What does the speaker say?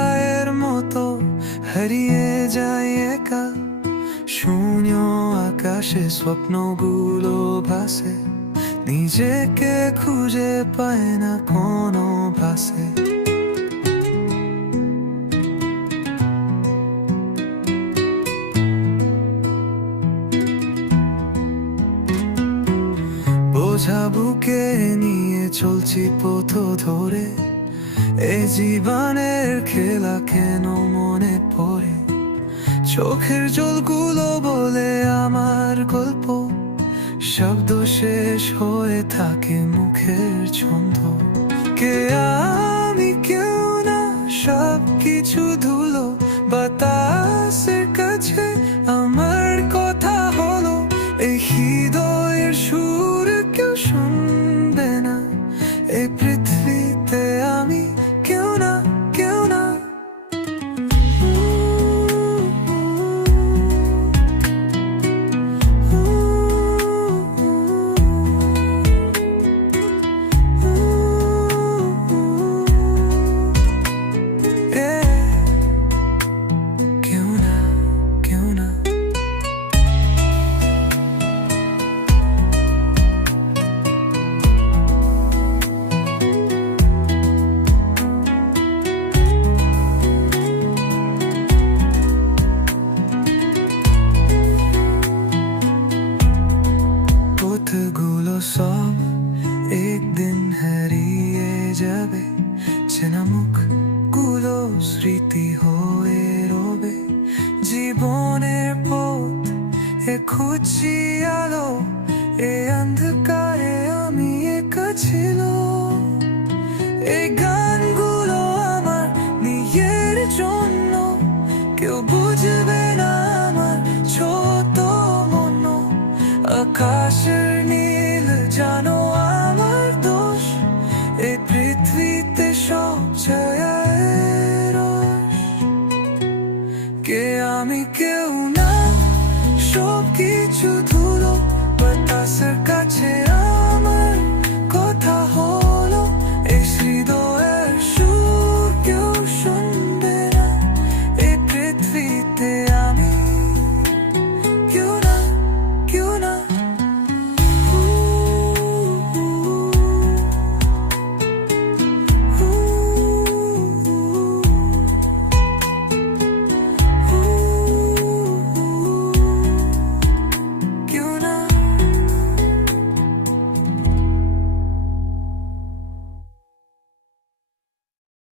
ছায়ের মতো হারিয়ে যায় একা। শূন্য আকাশে স্বপ্নগুলো ভাসে, নিজেকে খুঁজে পায় না কোনো ভাসে। বোঝা বুকে নিয়ে চলছি পথ ধরে, এই জীবনের খেলা কেন মনে পড়ে। চোখের জলগুলো বলে আমার গল্প, শব্দ শেষ হয়ে থাকে মুখের ছন্দ। কে আমি, কেউ না, সব কিছু ধুলো। বাতাসের কাছে আমার কথা হলো, এই হৃদয়ের সুর কেউ শুনবে না। এই পৃথিবীতে আমি কেউ না, কেউ না। পথগুলো সব একদিন হারিয়ে যাবে, চেনা মুখগুলো স্মৃতি হয়ে রবে। জীবনের পথ এ খুঁজছি আলো, এ অন্ধকারে আমি একা ছিল। এই গানগুলো আমার নিজের জন্য, কেউ বুঝবে না আমার ছোট মন। আকাশের নীল জানো আমার দোষ, এই পৃথিবীতে সব ছায়ার রস। কে আমি, কেউ না, সব কিছু